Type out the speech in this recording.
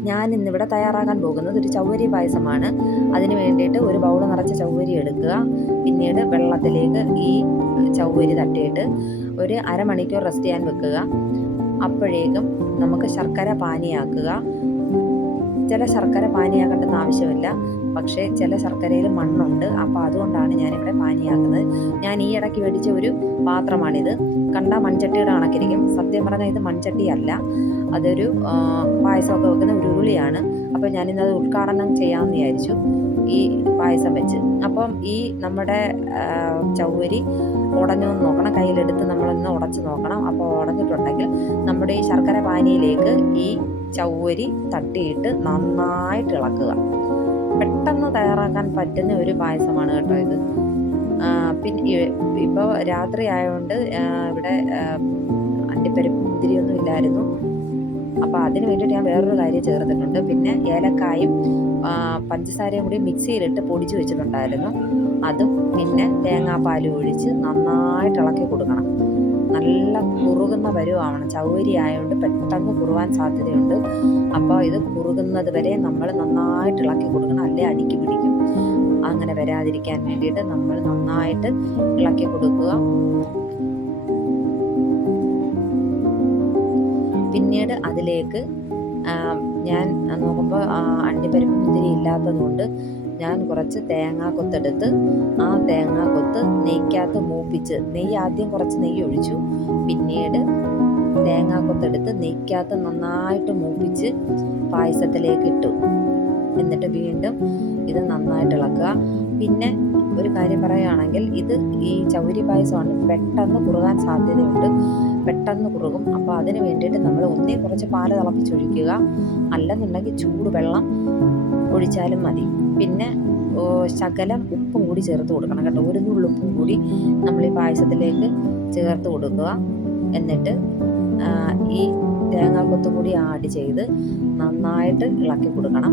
ഞാൻ ഇന്നിവിടെ തയ്യാറാക്കാൻ പോകുന്നത് ഒരു ചൗവരി പായസമാണ്. അതിന് വേണ്ടിയിട്ട് ഒരു ബൗൾ നിറച്ച ചൗവരി എടുക്കുക. പിന്നീട് വെള്ളത്തിലേക്ക് ഈ ചൗവരി തട്ടിയിട്ട് ഒരു അരമണിക്കൂർ റെസ്റ്റ് ചെയ്യാൻ വെക്കുക. അപ്പോഴേക്കും നമുക്ക് ശർക്കര പാനിയാക്കുക. ചില ശർക്കര പാനിയാക്കേണ്ടെന്ന് ആവശ്യമില്ല. പക്ഷേ ചില ശർക്കരയിൽ മണ്ണുണ്ട്. അപ്പോൾ അതുകൊണ്ടാണ് ഞാനിവിടെ പാനിയാക്കുന്നത്. ഞാൻ ഈ ഇടയ്ക്ക് മേടിച്ച ഒരു പാത്രമാണിത്. കണ്ട മൺചട്ടിയുടെ കണക്കിരിക്കും. സത്യം പറഞ്ഞാൽ ഇത് മൺചട്ടിയല്ല. അതൊരു പായസമൊക്കെ വെക്കുന്ന ഉരുളിയാണ്. അപ്പോൾ ഞാനിന്നത് ഉദ്ഘാടനം ചെയ്യാമെന്ന് വിചാരിച്ചു ഈ പായസം വെച്ച്. അപ്പം ഈ നമ്മുടെ ചൗവരി ഉടഞ്ഞു നോക്കണം. കയ്യിലെടുത്ത് നമ്മളൊന്ന് ഉടച്ച് നോക്കണം. അപ്പോൾ ഉടഞ്ഞിട്ടുണ്ടെങ്കിൽ നമ്മുടെ ഈ ശർക്കര പാനിയിലേക്ക് ഈ ചവ്വരി തട്ടിയിട്ട് നന്നായിട്ട് ഇളക്കുക. പെട്ടെന്ന് തയ്യാറാക്കാൻ പറ്റുന്ന ഒരു പായസമാണ് കേട്ടോ ഇത്. പിന്നെ ഇപ്പോൾ രാത്രി ആയതുകൊണ്ട് ഇവിടെ അണ്ടിപ്പരിപ്പ് മുന്തിരിയൊന്നും ഇല്ലായിരുന്നു. അപ്പോൾ അതിന് വേണ്ടിയിട്ട് ഞാൻ വേറൊരു കാര്യം ചേർത്തിട്ടുണ്ട്. പിന്നെ ഏലക്കായും പഞ്ചസാരയും കൂടി മിക്സിയിലിട്ട് പൊടിച്ച് വെച്ചിട്ടുണ്ടായിരുന്നു. അതും പിന്നെ തേങ്ങാപ്പാലും ഒഴിച്ച് നന്നായിട്ട് ഇളക്കി കൊടുക്കണം. നല്ല കുറുകുന്ന പരുവാവണം ചൗരി ആയതുകൊണ്ട് പെട്ടെന്ന് കുറുവാൻ സാധ്യതയുണ്ട്. അപ്പോൾ ഇത് കുറുകുന്നത് വരെ നമ്മൾ നന്നായിട്ട് ഇളക്കി കൊടുക്കണം. അല്ലെ അടുക്കി പിടിക്കും. അങ്ങനെ വരാതിരിക്കാൻ വേണ്ടിയിട്ട് നമ്മൾ നന്നായിട്ട് ഇളക്കി കൊടുക്കുക. പിന്നീട് അതിലേക്ക് ഞാൻ നോക്കുമ്പോൾ അണ്ടിപ്പരിപ്പ് മുന്തിരി ഇല്ലാത്തതുകൊണ്ട് ഞാൻ കുറച്ച് തേങ്ങാ കൊത്തെടുത്ത് ആ തേങ്ങാ കൊത്ത് നെയ്ക്കകത്ത് മൂപ്പിച്ച് നെയ്യ് ആദ്യം കുറച്ച് നെയ്യ് ഒഴിച്ചു. പിന്നീട് തേങ്ങാ കൊത്തെടുത്ത് നെയ്ക്കകത്ത് നന്നായിട്ട് മൂപ്പിച്ച് പായസത്തിലേക്ക് ഇട്ടു. എന്നിട്ട് വീണ്ടും ഇത് നന്നായിട്ട് ഇളക്കുക. പിന്നെ ഒരു കാര്യം പറയുകയാണെങ്കിൽ ഇത് ഈ ചൗരി പായസമാണ് പെട്ടെന്ന് കുറുകാൻ സാധ്യതയുണ്ട്. പെട്ടെന്ന് കുറുകും. അപ്പോൾ അതിന് വേണ്ടിയിട്ട് നമ്മൾ ഒന്നേ കുറച്ച് പാൽ തിളപ്പിച്ചൊഴിക്കുക. അല്ലെന്നുണ്ടെങ്കിൽ ചൂട് വെള്ളം ഒഴിച്ചാലും മതി. പിന്നെ ശകലം ഉപ്പും കൂടി ചേർത്ത് കൊടുക്കണം കേട്ടോ. ഒരു നുള്ളുപ്പും കൂടി നമ്മൾ ഈ പായസത്തിലേക്ക് ചേർത്ത് കൊടുക്കുക. എന്നിട്ട് ഈ തേങ്ങാക്കൊത്തും കൂടി ആഡ് ചെയ്ത് നന്നായിട്ട് ഇളക്കി കൊടുക്കണം.